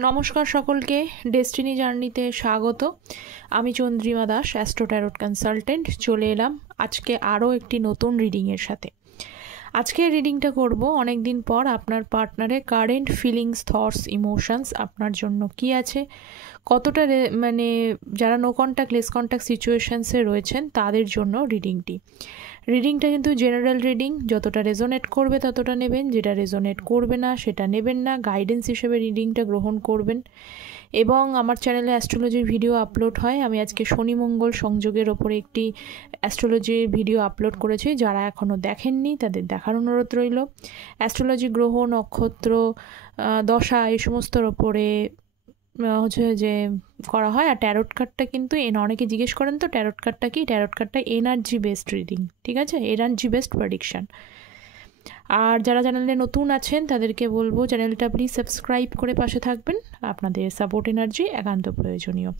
নমস্কার সকলকে, ডেস্টিনি জার্নিতে স্বাগত। আমি Chandrima Das, astro tarot consultant, চলে এলাম আজকে আরও একটি নতুন রিডিংয়ের সাথে। আজকে রিডিংটা করব অনেক দিন পর আপনার পার্টনারের কারেন্ট ফিলিংস, থটস, ইমোশনস আপনার জন্য কি আছে, কতটা মানে যারা নো কন্ট্যাক্ট লেস কন্ট্যাক্ট সিচুয়েশনসে রয়েছেন তাদের জন্য রিডিংটা কিন্তু জেনারেল রিডিং, যতটা রেজোনেট করবে ততটা নেবেন, যেটা রেজোনেট করবে না সেটা নেবেন না। গাইডেন্স হিসেবে রিডিংটা গ্রহণ করবেন। এবং আমার চ্যানেলে অ্যাস্ট্রোলজির ভিডিও আপলোড হয়। আমি আজকে শনি মঙ্গল সংযোগের ওপরে একটি অ্যাস্ট্রোলজির ভিডিও আপলোড করেছি। যারা এখনও দেখেননি তাদের দেখার অনুরোধ রইল। অ্যাস্ট্রোলজি গ্রহ, নক্ষত্র, দশা এই সমস্তর ওপরে হচ্ছে যে করা হয়। আর ট্যারোট কার্ডটা কিন্তু অনেকে জিজ্ঞেস করেন তো ট্যারোট কার্ডটা কি। ট্যারোট কার্ডটা এনার্জি বেসড রিডিং, ঠিক আছে, এনার্জি বেসড প্রেডিকশন। আর যারা চ্যানেলে নতুন আছেন তাদেরকে বলবো চ্যানেলটা প্লিজ সাবস্ক্রাইব করে পাশে থাকবেন। আপনাদের সাপোর্ট এনার্জি একান্ত প্রয়োজনীয়।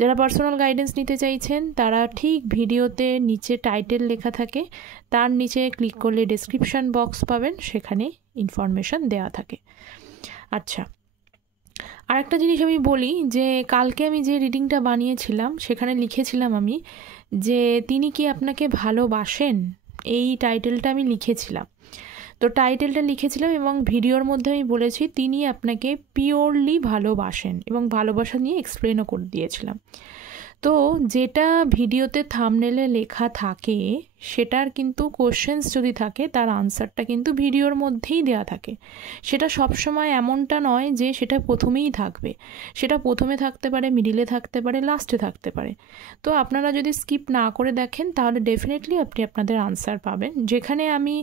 যারা পার্সোনাল গাইডেন্স নিতে চাইছেন তারা ঠিক ভিডিওতে নিচে টাইটেল লেখা থাকে, তার নিচে ক্লিক করলে ডেসক্রিপশন বক্স পাবেন, সেখানে ইনফরমেশন দেওয়া থাকে। আচ্ছা, আরেকটা জিনিস আমি বলি যে কালকে আমি যে রিডিংটা বানিয়েছিলাম সেখানে লিখেছিলাম আমি যে তিনি কি আপনাকে ভালোবাসেন, এই টাইটেলটা আমি লিখেছিলাম। তো টাইটেলটা লিখেছিলাম এবং ভিডিওর মধ্যে আমি বলেছি তিনি আপনাকে পিওরলি ভালোবাসেন এবং ভালোবাসা নিয়ে এক্সপ্লেনও করে দিয়েছিলাম। তো যেটা ভিডিওতে থাম্বনেলে লেখা থাকে সেটার কিন্তু কোশ্চেন্স যদি থাকে তার আনসারটা কিন্তু ভিডিওর মধ্যেই দেওয়া থাকে। সেটা সবসময় এমনটা নয় যে সেটা প্রথমেই থাকবে, সেটা প্রথমে থাকতে পারে, মিডিলে থাকতে পারে, লাস্টে থাকতে পারে। তো আপনারা যদি স্কিপ না করে দেখেন তাহলে ডেফিনেটলি আপনি আপনাদের আনসার পাবেন। যেখানে আমি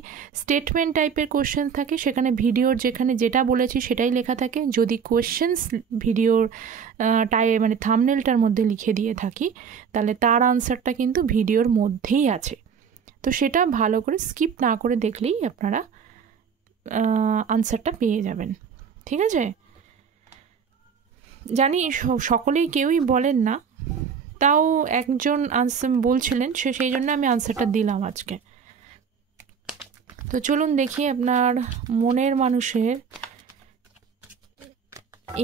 স্টেটমেন্ট টাইপের কোশ্চেন্স থাকে সেখানে ভিডিওর যেখানে যেটা বলেছি সেটাই লেখা থাকে। যদি কোশ্চেন্স ভিডিওর মানে থাম্বনেলটার মধ্যে লিখে দিয়ে থাকি তাহলে তার আনসারটা কিন্তু ভিডিওর মধ্যেই আছে। তো সেটা ভালো করে স্কিপ না করে দেখলেই আপনারা আনসারটা পেয়ে যাবেন, ঠিক আছে। জানি সকলেই কেউই বলেন না, তাও একজন আনসার বলছিলেন, সেই জন্য আমি আনসারটা দিলাম আজকে। তো চলুন দেখি আপনার মনের মানুষের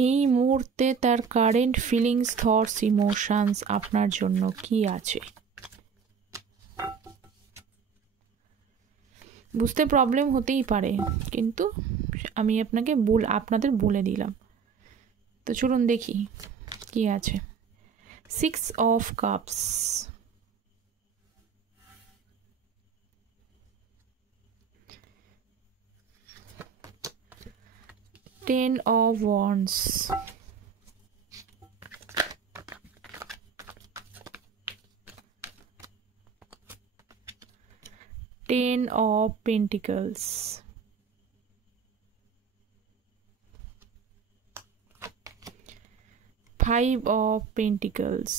এই মুহূর্তে তার কারেন্ট ফিলিংস, থটস, ইমোশনস আপনার জন্য কি আছে। বুঝতে প্রবলেম হতেই পারে, কিন্তু আমি আপনাদের বলে দিলাম। তো চলুন দেখি কি আছে। 6 of Cups, Ten of Wands, Ten of Pentacles, Five of Pentacles,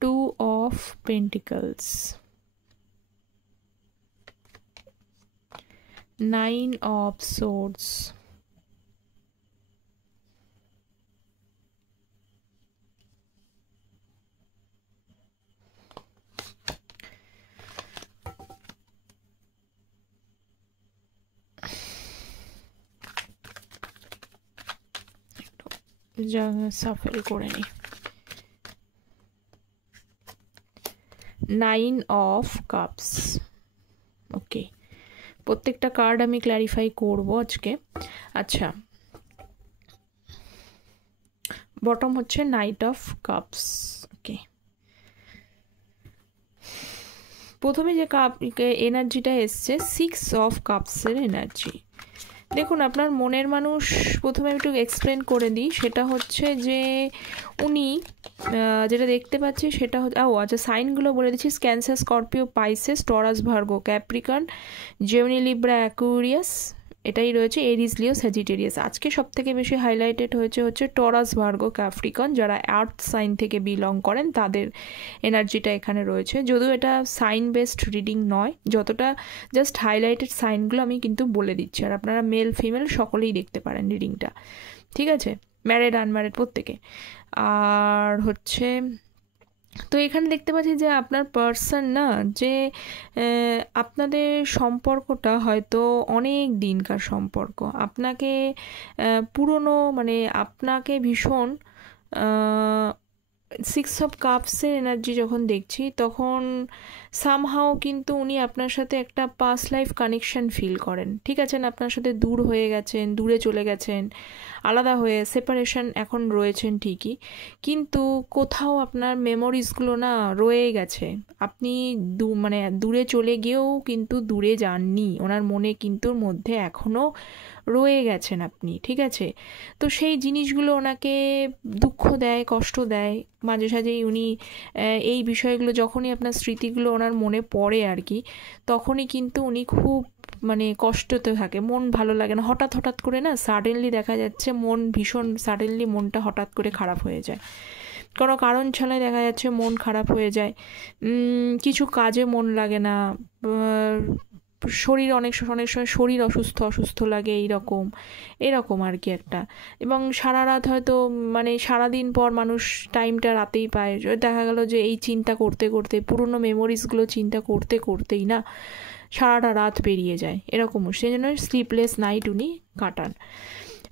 Two of Pentacles, Nine of Swords, shuffle করে নি, নাইন অফ কাপস। ওকে, প্রত্যেকটা কার্ড আমি ক্ল্যারিফাই করব আজকে। আচ্ছা, বটম হচ্ছে নাইট অফ কাপস। ওকে, প্রথমে যে কাপ এনার্জিটা এসছে 6 অফ কাপসের এনার্জি। দেখুন, আপনার মনের মানুষ, প্রথমে একটু এক্সপ্লেন করে দিই, সেটা হচ্ছে যে উনি যেটা দেখতে পাচ্ছি সেটা হচ্ছে আচ্ছা সাইনগুলো বলে দিচ্ছি। Cancer, Scorpio, Pisces, Taurus, Virgo, Capricorn, Gemini, Libra, Aquarius, এটাই রয়েছে। Aries, Leo, Sagittarius. আজকে সব থেকে বেশি হাইলাইটেড হচ্ছে টরাস, ভার্গো, ক্যাপ্রিকন। যারা আর্থ সাইন থেকে বিলং করেন তাদের এনার্জিটা এখানে রয়েছে। যদিও এটা সাইন বেসড রিডিং নয়, যতটা জাস্ট হাইলাইটেড সাইনগুলো আমি কিন্তু বলে দিচ্ছি। আর আপনারা মেল ফিমেল সকলেই দেখতে পারেন রিডিংটা, ঠিক আছে, ম্যারিড আনম্যারিড প্রত্যেকে। আর হচ্ছে তো এখানে দেখতে পাচ্ছি যে আপনার পার্সন না, যে আপনাদের সম্পর্কটা হয়তো অনেক দিনকার সম্পর্ক, আপনাকে পুরনো মানে আপনাকে ভীষণ 6 অফ কাপসের এনার্জি যখন দেখছি, তখন সামহাও কিন্তু উনি আপনার সাথে একটা পাস্ট লাইফ কানেকশন ফিল করেন। ঠিক আছে, আপনার সাথে দূর হয়ে গেছেন, দূরে চলে গেছেন, আলাদা হয়ে সেপারেশন এখন রয়েছেন ঠিকই, কিন্তু কোথাও আপনার মেমোরিজগুলো না রয়ে গেছে। আপনি মানে দূরে চলে গিয়েও কিন্তু দূরে যাননি, ওনার মনে কিন্তু মধ্যে এখনও রয়ে গেছেন আপনি। ঠিক আছে, তো সেই জিনিসগুলো ওনাকে দুঃখ দেয়, কষ্ট দেয়। মাঝে সাঝেই উনি এই বিষয়গুলো, যখনই আপনার স্মৃতিগুলো ওনার মনে পড়ে আর কি, তখনই কিন্তু উনি খুব মানে কষ্টতে থাকে, মন ভালো লাগে না। হঠাৎ হঠাৎ করে না সাডেনলি দেখা যাচ্ছে মন ভীষণ সাডেনলি মনটা হঠাৎ করে খারাপ হয়ে যায়, কোনো কারণ ছাড়াই দেখা যাচ্ছে মন খারাপ হয়ে যায়, কিছু কাজে মন লাগে না, শরীর অনেক সময় শরীর অসুস্থ লাগে, এরকম আর কি একটা। এবং সারা রাত হয়তো মানে সারাদিন পর মানুষ টাইমটা রাতেই পায়, দেখা গেল যে এই চিন্তা করতে করতে, পুরনো মেমোরিজগুলো চিন্তা করতে করতেই না সারাটা রাত পেরিয়ে যায়, এরকমও সেই জন্য স্লিপলেস নাইট উনি কাটান।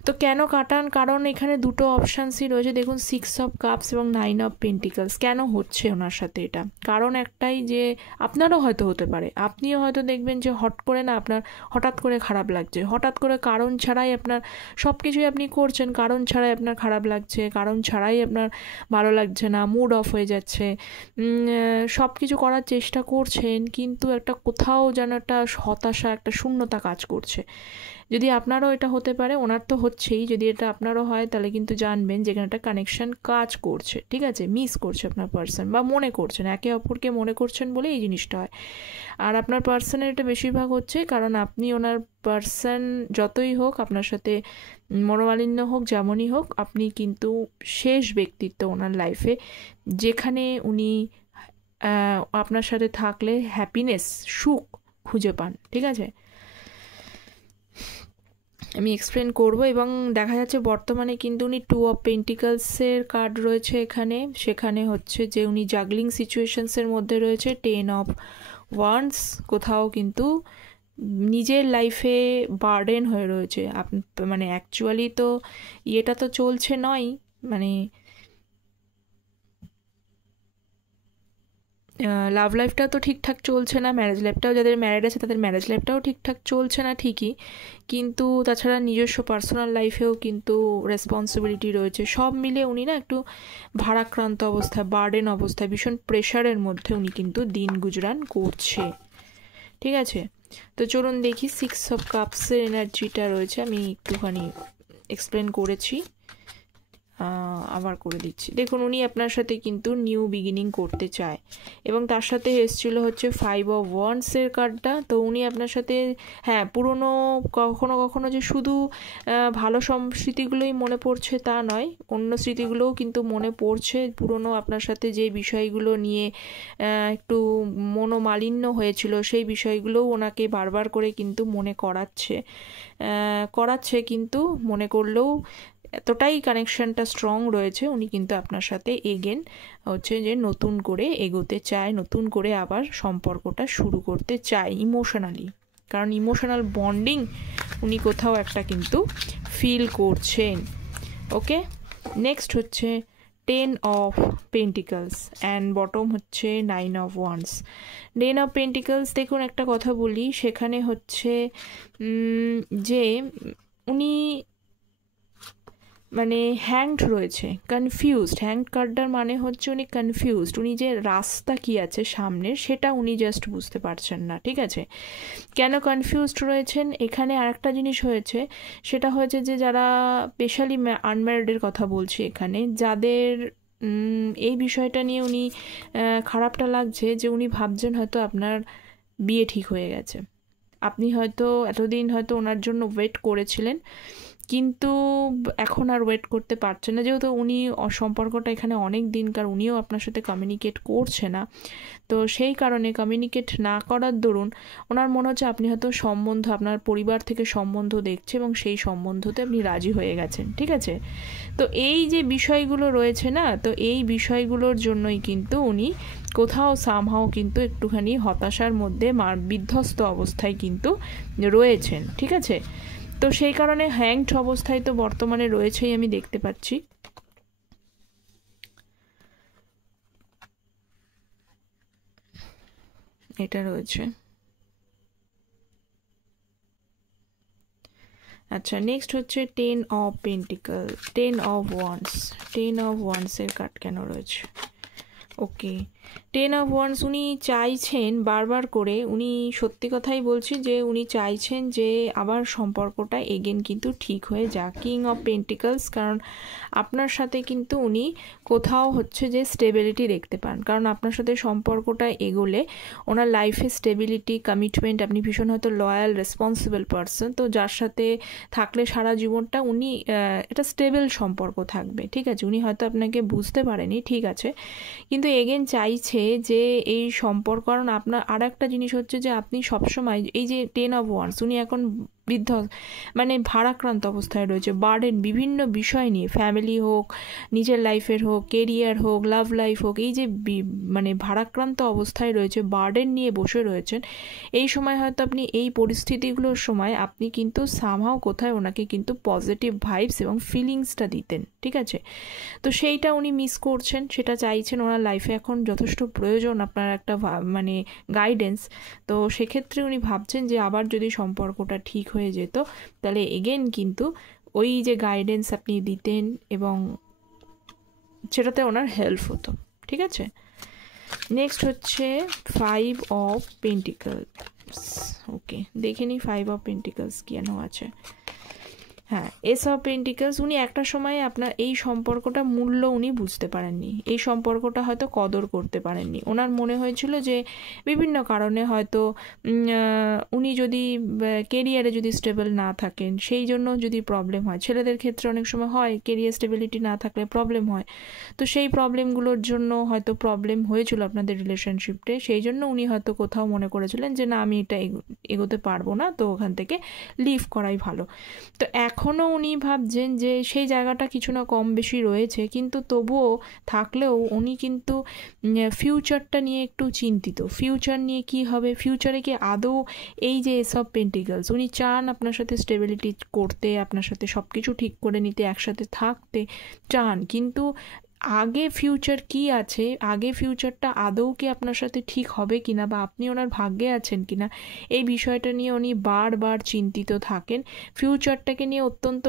তো কেন কাটান, কারণ এখানে দুটো অপশানসই রয়েছে। দেখুন 6 অফ কাপস এবং 9 অফ পেন্টিকলস। কেন হচ্ছে ওনার সাথে এটা, কারণ একটাই, যে আপনারও হয়তো হতে পারে, আপনিও হয়তো দেখবেন যে হট করে না আপনার হঠাৎ করে খারাপ লাগছে, হঠাৎ করে কারণ ছাড়াই আপনার সব কিছুই আপনি করছেন, কারণ ছাড়াই আপনার খারাপ লাগছে, কারণ ছাড়াই আপনার ভালো লাগছে না, মুড অফ হয়ে যাচ্ছে, সব কিছু করার চেষ্টা করছেন, কিন্তু একটা কোথাও যেন একটা হতাশা, একটা শূন্যতা কাজ করছে। যদি আপনারও এটা হতে পারে, ওনার তো হচ্ছেই, যদি এটা আপনারও হয় তাহলে কিন্তু জানবেন যেখানে একটা কানেকশন কাজ করছে। ঠিক আছে, মিস করছে আপনার পার্সন, বা মনে করছেন, একে অপরকে মনে করছেন বলে এই জিনিসটা হয়। আর আপনার পার্সনের এটা বেশিরভাগ হচ্ছে কারণ আপনি ওনার পার্সন যতই হোক, আপনার সাথে মনোমালিন্য হোক, যেমনই হোক, আপনি কিন্তু শেষ ব্যক্তিত্ব ওনার লাইফে, যেখানে উনি আপনার সাথে থাকলে হ্যাপিনেস, সুখ খুঁজে পান। ঠিক আছে, আমি এক্সপ্লেন করব। এবং দেখা যাচ্ছে বর্তমানে কিন্তু উনি 2 অফ পেন্টিকলসের কার্ড রয়েছে এখানে, সেখানে হচ্ছে যে উনি জাগলিং সিচুয়েশনসের মধ্যে রয়েছে। 10 অফ ওয়ান্ডস, কোথাও কিন্তু নিজের লাইফে বার্ডেন হয়ে রয়েছে। মানে অ্যাকচুয়ালি তো ইয়েটা তো চলছে নয়, মানে লাভ লাইফটাও তো ঠিকঠাক চলছে না, ম্যারেজ লাইফটাও, যাদের ম্যারেড আছে তাদের ম্যারেজ লাইফটাও ঠিকঠাক চলছে না ঠিকই, কিন্তু তাছাড়া নিজস্ব পার্সোনাল লাইফেও কিন্তু রেসপন্সিবিলিটি রয়েছে। সব মিলে উনি না একটু ভারাক্রান্ত অবস্থায়, বার্ডেন অবস্থায়, ভীষণ প্রেশারের মধ্যে উনি কিন্তু দিন গুজরান করছে। ঠিক আছে, তো চলুন দেখি 6 অফ কাপসের এনার্জিটা রয়েছে। আমি একটুখানি এক্সপ্লেন করেছি, আবার করে দিচ্ছি। দেখুন, উনি আপনার সাথে কিন্তু নিউ বিগিনিং করতে চায়, এবং তার সাথে এসেছিল হচ্ছে 5 অফ ওয়ান্ডসের কার্ডটা। তো উনি আপনার সাথে, হ্যাঁ, পুরনো কখনো কখনো যে শুধু ভালো স্মৃতিগুলোই মনে পড়ছে তা নয়, অন্য স্মৃতিগুলোও কিন্তু মনে পড়ছে। পুরনো আপনার সাথে যে বিষয়গুলো নিয়ে একটু মনোমালিন্য হয়েছিল, সেই বিষয়গুলোও ওনাকে বারবার করে কিন্তু মনে করাচ্ছে, কিন্তু মনে করলেও এতটাই কানেকশনটা স্ট্রং রয়েছে, উনি কিন্তু আপনার সাথে এগেন হচ্ছে যে নতুন করে এগোতে চায়, নতুন করে আবার সম্পর্কটা শুরু করতে চায় ইমোশনালি, কারণ ইমোশনাল বন্ডিং উনি কোথাও একটা কিন্তু ফিল করছেন। ওকে, নেক্সট হচ্ছে 10 অফ পেন্টিকলস অ্যান্ড বটম হচ্ছে 9 অফ ওয়ান্ডস। 10 অফ পেন্টিকলস, দেখুন একটা কথা বলি, সেখানে হচ্ছে যে উনি মানে হ্যাংড রয়েছে, কনফিউজড। হ্যাংড কার্ডটার মানে হচ্ছে উনি কনফিউজড, উনি যে রাস্তা কি আছে সামনের সেটা উনি জাস্ট বুঝতে পারছেন না। ঠিক আছে, কেন কনফিউজড রয়েছেন, এখানে আরেকটা জিনিস হয়েছে, সেটা হয়েছে যে যারা স্পেশালি আনম্যারিডের কথা বলছি এখানে, যাদের এই বিষয়টা নিয়ে উনি খারাপটা লাগছে, যে উনি ভাবছেন হয়তো আপনার বিয়ে ঠিক হয়ে গেছে, আপনি হয়তো এতদিন হয়তো ওনার জন্য ওয়েট করেছিলেন, কিন্তু এখন আর ওয়েট করতে পারছে না, যেহেতু উনি সম্পর্কটা এখানে অনেক দিনকার, উনিও আপনার সাথে কমিউনিকেট করছে না। তো সেই কারণে কমিউনিকেট না করার দরুন ওনার মনে হচ্ছে আপনি হয়তো সম্বন্ধ, আপনার পরিবার থেকে সম্বন্ধ দেখছে এবং সেই সম্বন্ধতে আপনি রাজি হয়ে গেছেন, ঠিক আছে। তো এই যে বিষয়গুলো রয়েছে না, তো এই বিষয়গুলোর জন্যই কিন্তু উনি কোথাও সামহাও কিন্তু একটুখানি হতাশার মধ্যে বিধ্বস্ত অবস্থায় কিন্তু রয়েছেন, ঠিক আছে। তো সেই কারণে হ্যাংড অবস্থায় তো বর্তমানে রয়েছেই, আমি দেখতে পাচ্ছি। এটা রয়েছে। আচ্ছা, নেক্সট হচ্ছে 10 of pentacle, 10 of wands. 10 of ওয়ান্ডসের কার্ড কেন রয়েছে? ওকে, 10 অফ ওয়ান্ডস, উনি চাইছেন বারবার করে, উনি সত্যি কথাই বলছি যে উনি চাইছেন যে আবার সম্পর্কটা এগেন কিন্তু ঠিক হয়ে যাক। কিং অফ পেন্টিকলস, কারণ আপনার সাথে কিন্তু উনি কোথাও হচ্ছে যে স্টেবিলিটি দেখতে পান, কারণ আপনার সাথে সম্পর্কটা এগোলে ওনার লাইফে স্টেবিলিটি, কমিটমেন্ট, আপনি ভীষণ হয়তো লয়াল, রেসপন্সিবল পারসন, তো যার সাথে থাকলে সারা জীবনটা উনি এটা স্টেবল সম্পর্ক থাকবে, ঠিক আছে। উনি হয়তো আপনাকে বুঝতে পারেনি, ঠিক আছে, কিন্তু এগেন চাইছে যে এই সম্পর্ক, কারণ আপনার আর একটা জিনিস হচ্ছে যে আপনি সবসময় এই যে 10 অফ ওয়ান্ডস, উনি এখন বৃদ্ধ মানে ভারাক্রান্ত অবস্থায় রয়েছে, বার্ডেন বিভিন্ন বিষয় নিয়ে, ফ্যামিলি হোক, নিজের লাইফের হোক, কেরিয়ার হোক, লাভ লাইফ হোক, এই যে মানে ভারাক্রান্ত অবস্থায় রয়েছে, বার্ডেন নিয়ে বসে রয়েছেন। এই সময় হয়তো আপনি এই পরিস্থিতিগুলোর সময় আপনি কিন্তু সামহাও কোথায় ওনাকে কিন্তু পজিটিভ ভাইবস এবং ফিলিংসটা দিতেন, ঠিক আছে। তো সেইটা উনি মিস করছেন, সেটা চাইছেন, ওনার লাইফে এখন যথেষ্ট প্রয়োজন আপনার একটা মানে গাইডেন্স। তো সেক্ষেত্রে উনি ভাবছেন যে আবার যদি সম্পর্কটা ঠিক হয়ে যেত, তাহলে এগেন কিন্তু ওই যে গাইডেন্স আপনি দিতেন এবং সেটাতে ওনার হেল্প হতো, ঠিক আছে। নেক্সট হচ্ছে 5 অফ পেন্টিকলস। ওকে, দেখে নিই 5 অফ পেন্টিকলস কেন আছে। হ্যাঁ, এস অফ পেন্টিকলস, উনি একটা সময় আপনার এই সম্পর্কটা মূল্য উনি বুঝতে পারেননি, এই সম্পর্কটা হয়তো কদর করতে পারেননি। ওনার মনে হয়েছিল যে বিভিন্ন কারণে হয়তো উনি যদি কেরিয়ারে যদি স্টেবল না থাকেন, সেই জন্য যদি প্রবলেম হয়, ছেলেদের ক্ষেত্রে অনেক সময় হয় কেরিয়ার স্টেবিলিটি না থাকলে প্রবলেম হয়, তো সেই প্রবলেমগুলোর জন্য হয়তো প্রবলেম হয়েছিল আপনাদের রিলেশনশিপে, সেই জন্য উনি হয়তো কোথাও মনে করেছিলেন যে না, আমি এটা এগোতে পারবো না, তো ওখান থেকে লিভ করাই ভালো। তো এখনও উনি ভাবছেন যে সেই জায়গাটা কিছু না কম বেশি রয়েছে, কিন্তু তবুও থাকলেও উনি কিন্তু ফিউচারটা নিয়ে একটু চিন্তিত। ফিউচার নিয়ে কি হবে, ফিউচারে কি আদৌ এই যে এসব পেন্টিকলস, উনি চান আপনার সাথে স্টেবিলিটি করতে, আপনার সাথে সব কিছু ঠিক করে নিতে, একসাথে থাকতে চান, কিন্তু আগে ফিউচার কি আছে, আগে ফিউচারটা আদৌ কি আপনার সাথে ঠিক হবে কিনা, বা আপনি ওনার ভাগ্যে আছেন কিনা, এই বিষয়টা নিয়ে উনি বারবার চিন্তিত থাকেন। ফিউচারটাকে নিয়ে অত্যন্ত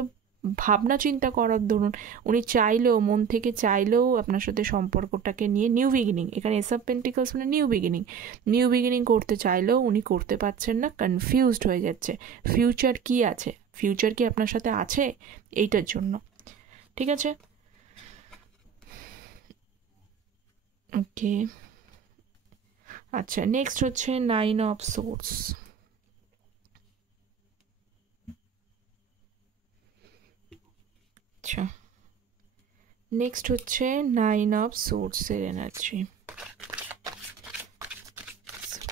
ভাবনা চিন্তা করার দরুন উনি চাইলেও, মন থেকে চাইলেও আপনার সাথে সম্পর্কটাকে নিয়ে নিউ বিগিনিং, এখানে এস অফ পেন্টিকলস মানে নিউ বিগিনিং করতে চাইলেও উনি করতে পারছেন না, কনফিউজড হয়ে যাচ্ছে। ফিউচার কি আছে, ফিউচার কি আপনার সাথে আছে, এইটার জন্য, ঠিক আছে। ওকে, আচ্ছা, নেক্সট হচ্ছে 9 অফ সোর্স। আচ্ছা, নেক্সট হচ্ছে 9 অফ সোর্সের energy.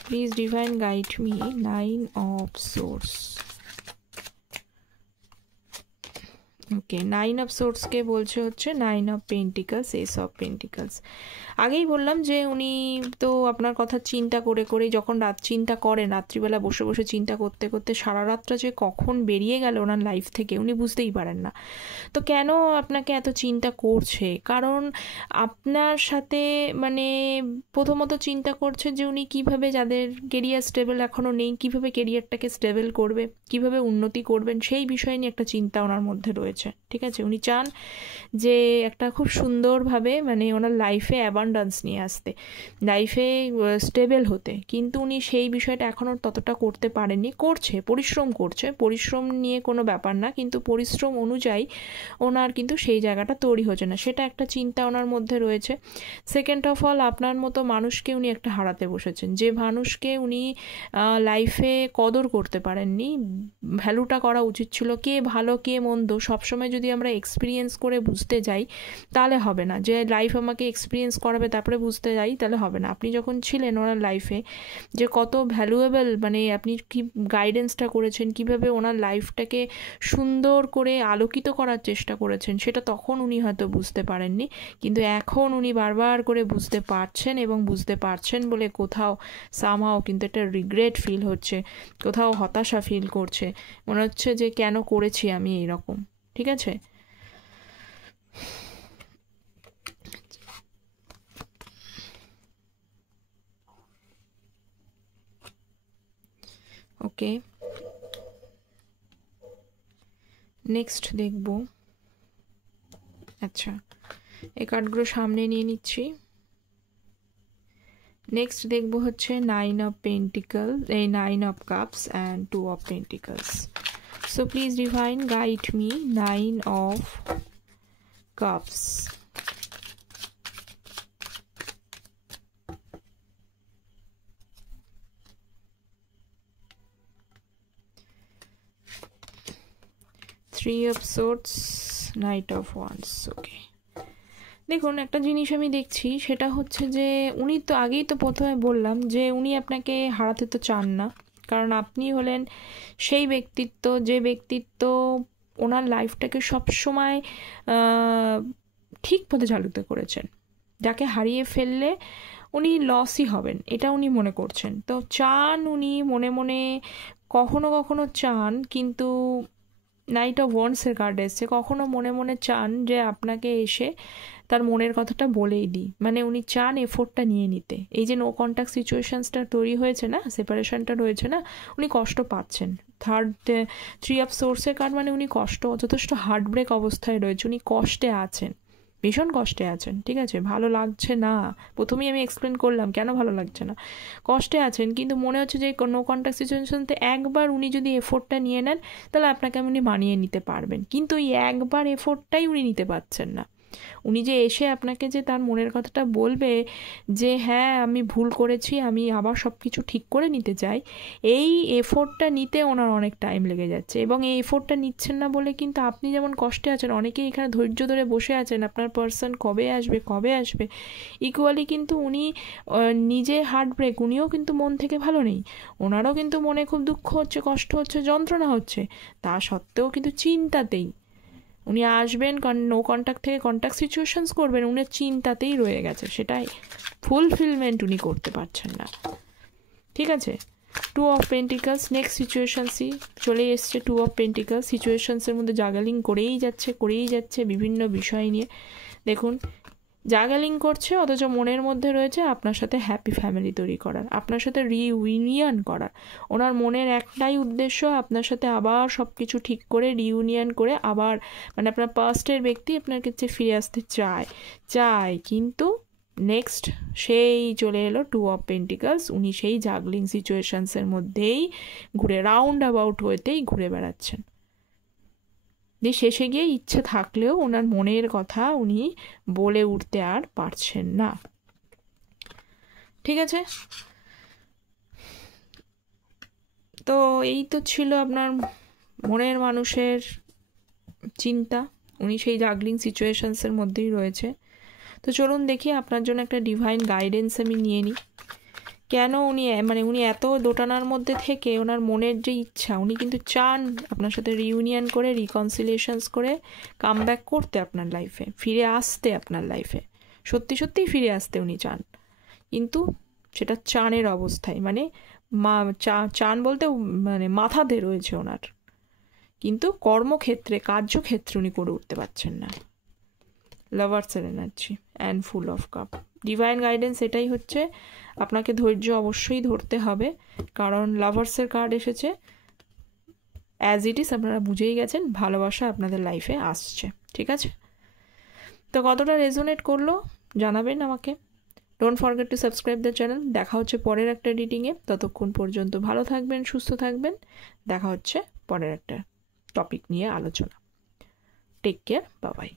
Please divine guide me 9 of swords. Okay, 9 of সোর্সকে বলছে হচ্ছে 9 of pentacles, ace of pentacles. আগেই বললাম যে উনি তো আপনার কথা চিন্তা করে করে, যখন চিন্তা করেন, রাত্রিবেলা বসে বসে চিন্তা করতে করতে সারা রাতটা যে কখন বেরিয়ে গেল ওনার লাইফ থেকে উনি বুঝতেই পারেন না। তো কেন আপনাকে এত চিন্তা করছে, কারণ আপনার সাথে মানে প্রথমত চিন্তা করছে যে উনি কিভাবে, যাদের কেরিয়ার স্টেবল এখনও নেই, কিভাবে কেরিয়ারটাকে স্টেবল করবে, কিভাবে উন্নতি করবেন, সেই বিষয় নিয়ে একটা চিন্তা ওনার মধ্যে রয়েছে। করছেন, ঠিক আছে। উনি চান যে একটা খুব সুন্দরভাবে মানে ওনার লাইফে অ্যাবান্ডান্স নিয়ে আসতে, লাইফে স্টেবল হতে, কিন্তু উনি সেই বিষয়টা এখনও ততটা করতে পারেননি। করছে, পরিশ্রম করছে, পরিশ্রম নিয়ে কোনো ব্যাপার না, কিন্তু পরিশ্রম অনুযায়ী ওনার কিন্তু সেই জায়গাটা তৈরি হচ্ছে না, সেটা একটা চিন্তা ওনার মধ্যে রয়েছে। সেকেন্ড অফ অল, আপনার মতো মানুষকে উনি একটা হারাতে বসেছেন, যে মানুষকে উনি লাইফে কদর করতে পারেননি, ভ্যালুটা করা উচিত ছিল। কে ভালো কে মন্দ সবসময় যদি আমরা এক্সপিরিয়েন্স করে বুঝতে যাই তাহলে হবে না, যে লাইফ আমাকে এক্সপিরিয়েন্স করাবে তারপরে বুঝতে যাই তাহলে হবে না। আপনি যখন ছিলেন ওনার লাইফে যে কত ভ্যালুয়েবল, মানে আপনি কি গাইডেন্সটা করেছেন, কিভাবে ওনার লাইফটাকে সুন্দর করে আলোকিত করার চেষ্টা করেছেন, সেটা তখন উনি হয়তো বুঝতে পারেননি, কিন্তু এখন উনি বারবার করে বুঝতে পারছেন, এবং বুঝতে পারছেন বলে কোথাও সামহাও কিন্তু একটা রিগ্রেট ফিল হচ্ছে, কোথাও হতাশা ফিল করছে, মনে হচ্ছে যে কেন করেছি আমি এইরকম, ঠিক আছে। ওকে, নেক্সট দেখব। আচ্ছা, এই কার্ডগুলো সামনে নিয়ে নিচ্ছি। নেক্সট দেখব হচ্ছে 9 অফ পেন্টিকলস, এই 9 of cups and 2 of pentacles. So please divine guide me 9 of cups. Three of Swords, Knight of Wands. ওকে, দেখুন একটা জিনিস আমি দেখছি, সেটা হচ্ছে যে উনি তো আগেই তো প্রথমে বললাম যে উনি আপনাকে হারাতে তো চান না, কারণ আপনি হলেন সেই ব্যক্তিত্ব, যে ব্যক্তিত্ব ওনার লাইফটাকে সবসময় ঠিক পথে চালিত করেছেন, যাকে হারিয়ে ফেললে উনি লসই হবেন এটা উনি মনে করছেন। তো চান উনি মনে মনে, কখনো কখনো চান, কিন্তু নাইট অফ ওয়ান্ডসের কার্ড এসছে, কখনো মনে মনে চান যে আপনাকে এসে তার মনের কথাটা বলেই দিই, মানে উনি চান এফোর্টটা নিয়ে নিতে। এই যে নো কন্ট্যাক্ট সিচুয়েশনসটা তৈরি হয়েছে না, সেপারেশনটা রয়েছে না, উনি কষ্ট পাচ্ছেন। থ্রি অফ সোর্সের কার্ড মানে উনি কষ্ট, যথেষ্ট হার্টব্রেক অবস্থায় রয়েছে, উনি কষ্টে আছেন, ভীষণ কষ্টে আছেন, ঠিক আছে। ভালো লাগছে না, প্রথমেই আমি এক্সপ্লেন করলাম কেন ভালো লাগছে না, কষ্টে আছেন, কিন্তু মনে হচ্ছে যে নো কন্ট্যাক্ট সিচুয়েশনতে একবার উনি যদি এফোর্টটা নিয়ে নেন তাহলে আপনাকে উনি মানিয়ে নিতে পারবেন, কিন্তু এই একবার এফোর্টটাই উনি নিতে পারছেন না। উনি যে এসে আপনাকে যে তার মনের কথাটা বলবে যে হ্যাঁ আমি ভুল করেছি, আমি আবার সব কিছু ঠিক করে নিতে চাই, এই এফোর্টটা নিতে ওনার অনেক টাইম লেগে যাচ্ছে, এবং এই এফোর্টটা নিচ্ছেন না বলে কিন্তু আপনি যেমন কষ্টে আছেন, অনেকেই এখানে ধৈর্য ধরে বসে আছেন আপনার পার্সন কবে আসবে কবে আসবে, ইকুয়ালি কিন্তু উনি নিজে হার্টব্রেক, উনিও কিন্তু মন থেকে ভালো নেই, ওনারও কিন্তু মনে খুব দুঃখ হচ্ছে, কষ্ট হচ্ছে, যন্ত্রণা হচ্ছে, তা সত্ত্বেও কিন্তু চিন্তাতেই উনি আসবেন, নো কন্ট্যাক্ট থেকে কন্ট্যাক্ট সিচুয়েশনস করবেন, উনি চিন্তাতেই রয়ে গেছে, সেটাই ফুলফিলমেন্ট উনি করতে পারছেন না, ঠিক আছে। টু অফ পেন্টিকলস, নেক্সট সিচুয়েশনসই চলে এসছে। টু অফ পেন্টিকলস সিচুয়েশনসের মধ্যে জাগালিং করেই যাচ্ছে বিভিন্ন বিষয় নিয়ে। দেখুন জাগালিং করছে, অথচ মনের মধ্যে রয়েছে আপনার সাথে হ্যাপি ফ্যামিলি তৈরি করার, আপনার সাথে রিইউনিয়ন করার। ওনার মনের একটাই উদ্দেশ্য, আপনার সাথে আবার সব কিছু ঠিক করে রিইউনিয়ন করে আবার, মানে আপনার পাস্টের ব্যক্তি আপনার কাছে ফিরে আসতে চায়, কিন্তু নেক্সট সেই চলে এলো টু অফ পেন্টিকলস, উনি সেই জাগলিং সিচুয়েশনসের মধ্যেই ঘুরে, রাউন্ড অ্যাবাউট হয়েতেই ঘুরে বেড়াচ্ছেন, যে শেষে গিয়ে ইচ্ছে থাকলেও ওনার মনের কথা উনি বলে উঠতে আর পারছেন না, ঠিক আছে। তো এই তো ছিল আপনার মনের মানুষের চিন্তা, উনি সেই জাগলিং সিচুয়েশনসের মধ্যেই রয়েছে। তো চলুন দেখি আপনার জন্য একটা ডিভাইন গাইডেন্স আমি নিয়ে নিই, কেন উনি মানে উনি এত দোটানার মধ্যে থেকে ওনার মনের যে ইচ্ছা, উনি কিন্তু চান আপনার সাথে রিইউনিয়ন করে, রিকনসিলিয়েশনস করে কাম ব্যাক করতে আপনার লাইফে, ফিরে আসতে আপনার লাইফে, সত্যিই ফিরে আসতে উনি চান, কিন্তু সেটা চানের অবস্থায়, মানে চান বলতে মানে মাথাতে রয়েছে ওনার, কিন্তু কর্মক্ষেত্রে কার্যক্ষেত্রে উনি করে উঠতে পারছেন না। লাভার্সের energy and full of cup, divine guidance এটাই হচ্ছে, আপনাকে ধৈর্য অবশ্যই ধরতে হবে, কারণ লাভার্সের কার্ড এসেছে, অ্যাজ ইট ইজ আপনারা বুঝেই গেছেন ভালোবাসা আপনাদের লাইফে আসছে, ঠিক আছে? তো কতটা রেজোনেট করলো জানাবেন আমাকে। Don't forget to subscribe the channel. দেখা হচ্ছে পরের একটা রিডিংয়ে। ততক্ষণ পর্যন্ত ভালো থাকবেন, সুস্থ থাকবেন। দেখা হচ্ছে পরের একটা টপিক নিয়ে আলোচনা। Take care, bye by.